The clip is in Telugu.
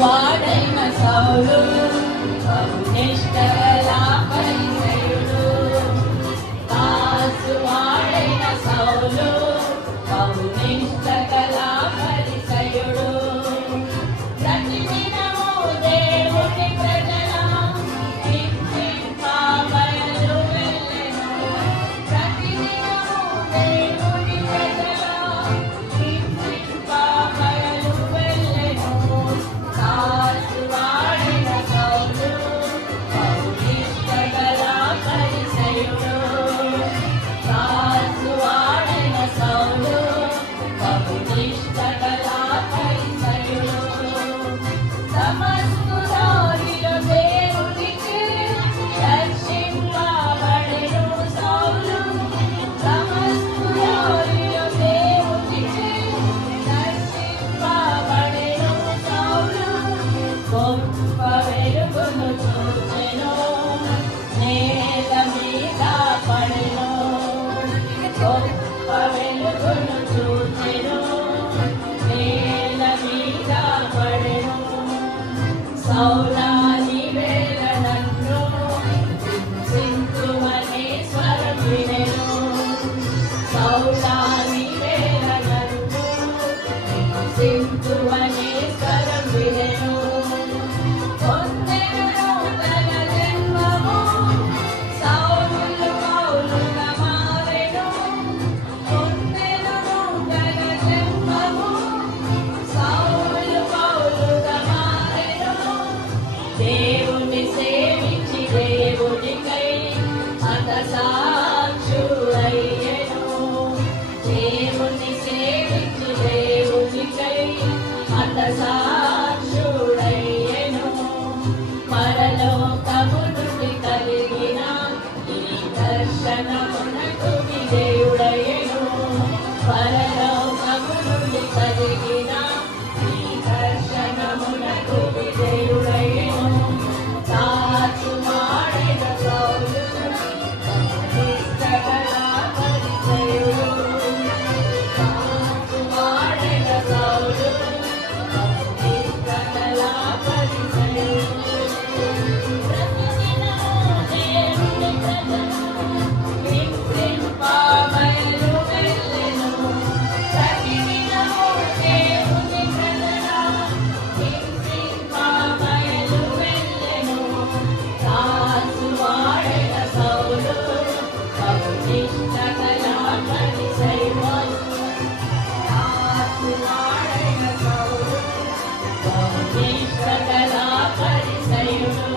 వాడైన సౌలు నిష్ఠగల పరిసయుడు. దాసు వాడైన సౌలు నిష్ఠగల పరిసయుడు. ప్రతిదినము దేవుని ప్రజల బయలు వెళ్ళెను. ప్రతిదినము దేవుని ప్రజల బయలు వెళ్ళెను. దాసు వాడిన సౌలు నిష్ఠగల పరిసయుడు. దాసు వాడిన సౌలు నిష్ఠగల పరిసయుడు. సమస్తుదారిలో దేవునికి రక్షింపబడెను సౌలు. సమస్తుదారిలో దేవునికి రక్షింపబడెను సౌలు. గొప్ప వెలుగును చూచెను, నేల మీద పడెను. గొప్ప వెలుగును చూచెను, నేల మీద పడెను. సౌలా నీవేళ నన్ను హింసించుమని స్వరం వినెను. సౌలా నీవేళ నన్ను హింసించుమని స్వరం వినెను. పొందెను తన జన్మము, సౌలు పౌలుగా మారెను. పొందెను తన జన్మము, సౌలు పౌలుగా మారెను. దేవుని సేవించి దేవునికై హతసాక్షుడయ్యెను. దేవుని సేవించి దేవునికై హతసాక్షుడయ్యెను. పరలోకము నుండి కలిగిన ఈ దర్శనమునకు విధేయుడయ్యెను. పరలోకము నుండి కలిగిన ఈ దర్శనమునకు విధేయుడయ్యెను. దాసు వాడిన సౌలు నిష్ఠగల పరిసయుడు. దాసు వాడిన సౌలు నిష్ఠగల పరిసయుడు. ప్రతిదినము దేవుని ప్రజలు హింసింపబయలు వెళ్ళెను. ప్రతిదినము దేవుని ప్రజల హింసింపబయలు వెళ్ళెను. దాసు వాడిన సౌలు నిష్ఠగల పరిసయుడు. దాసు వాడిన సౌలు నిష్ఠగల పరిసయుడు.